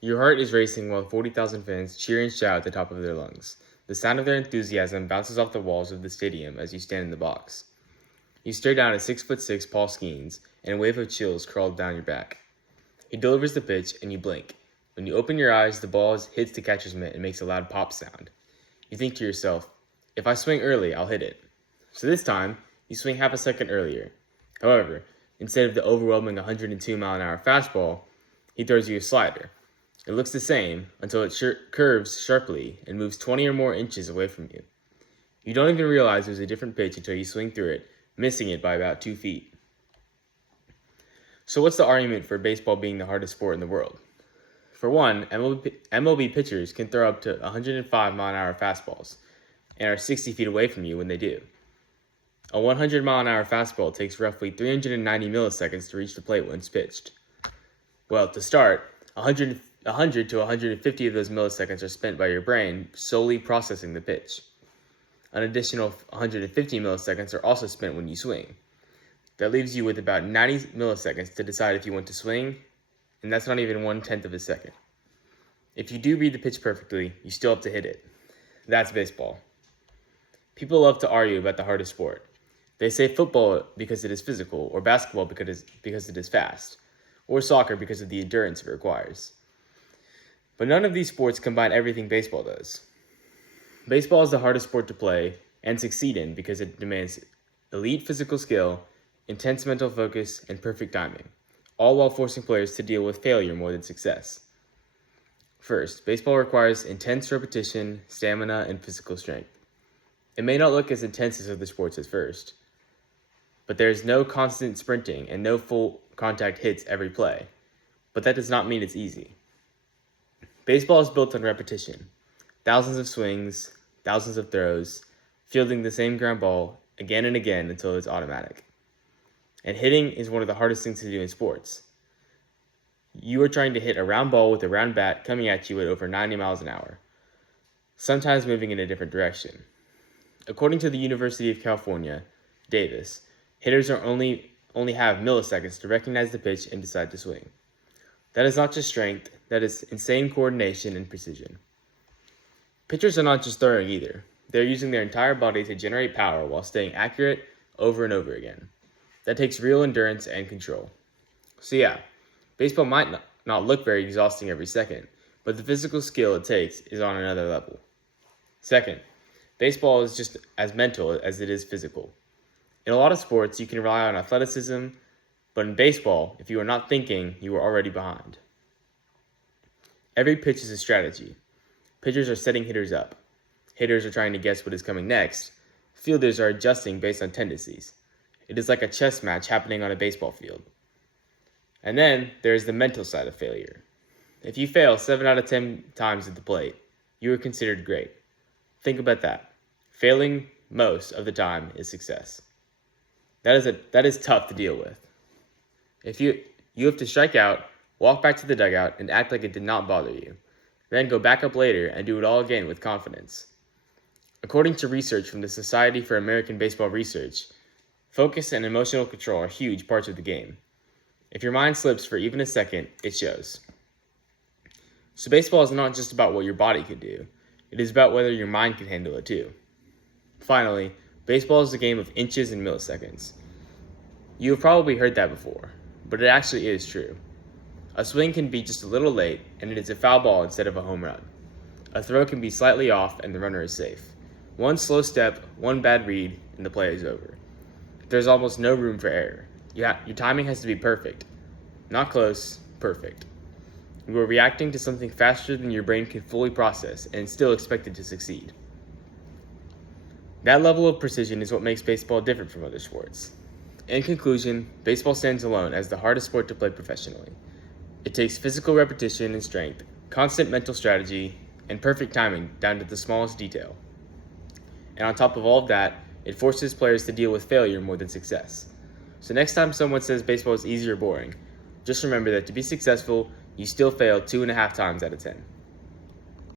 Your heart is racing while 40,000 fans cheer and shout at the top of their lungs. The sound of their enthusiasm bounces off the walls of the stadium as you stand in the box. You stare down at 6'6" Paul Skeens, and a wave of chills crawls down your back. He delivers the pitch, and you blink. When you open your eyes, the ball hits the catcher's mitt and makes a loud pop sound. You think to yourself, if I swing early, I'll hit it. So this time, you swing half a second earlier. However, instead of the overwhelming 102-mile-an-hour fastball, he throws you a slider. It looks the same until it curves sharply and moves 20 or more inches away from you. You don't even realize it was a different pitch until you swing through it, missing it by about 2 feet. So what's the argument for baseball being the hardest sport in the world? For one, MLB pitchers can throw up to 105-mile-an-hour fastballs and are 60 feet away from you when they do. A 100-mile-an-hour fastball takes roughly 390 milliseconds to reach the plate when it's pitched. Well, to start, 100 to 150 of those milliseconds are spent by your brain solely processing the pitch. An additional 150 milliseconds are also spent when you swing. That leaves you with about 90 milliseconds to decide if you want to swing, and that's not even 1/10 of a second. If you do read the pitch perfectly, you still have to hit it. That's baseball. People love to argue about the hardest sport. They say football because it is physical, or basketball because it is fast, or soccer because of the endurance it requires. But none of these sports combine everything baseball does. Baseball is the hardest sport to play and succeed in because it demands elite physical skill, intense mental focus, and perfect timing, all while forcing players to deal with failure more than success. First, baseball requires intense repetition, stamina, and physical strength. It may not look as intense as other sports at first, but there is no constant sprinting and no full contact hits every play. But that does not mean it's easy. Baseball is built on repetition. Thousands of swings, thousands of throws, fielding the same ground ball again and again until it's automatic. And hitting is one of the hardest things to do in sports. You are trying to hit a round ball with a round bat coming at you at over 90 miles an hour, sometimes moving in a different direction. According to the University of California, Davis, hitters only have milliseconds to recognize the pitch and decide to swing. That is not just strength, that is insane coordination and precision. Pitchers are not just throwing either. They're using their entire body to generate power while staying accurate over and over again. That takes real endurance and control. So yeah, baseball might not look very exhausting every second, but the physical skill it takes is on another level. Second, baseball is just as mental as it is physical. In a lot of sports, you can rely on athleticism, but in baseball, if you are not thinking, you are already behind. Every pitch is a strategy. Pitchers are setting hitters up. Hitters are trying to guess what is coming next. Fielders are adjusting based on tendencies. It is like a chess match happening on a baseball field. And then there is the mental side of failure. If you fail 7 out of 10 times at the plate, you are considered great. Think about that. Failing most of the time is success. That is tough to deal with. If you have to strike out, walk back to the dugout, and act like it did not bother you. Then go back up later and do it all again with confidence. According to research from the Society for American Baseball Research, focus and emotional control are huge parts of the game. If your mind slips for even a second, it shows. So baseball is not just about what your body can do. It is about whether your mind can handle it too. Finally, baseball is a game of inches and milliseconds. You have probably heard that before, but it actually is true. A swing can be just a little late, and it is a foul ball instead of a home run. A throw can be slightly off, and the runner is safe. One slow step, one bad read, and the play is over. There's almost no room for error. Your timing has to be perfect. Not close, perfect. You are reacting to something faster than your brain can fully process, and still expected to succeed. That level of precision is what makes baseball different from other sports. In conclusion, baseball stands alone as the hardest sport to play professionally. It takes physical repetition and strength, constant mental strategy, and perfect timing down to the smallest detail. And on top of all of that, it forces players to deal with failure more than success. So next time someone says baseball is easy or boring, just remember that to be successful, you still fail 2.5 times out of 10.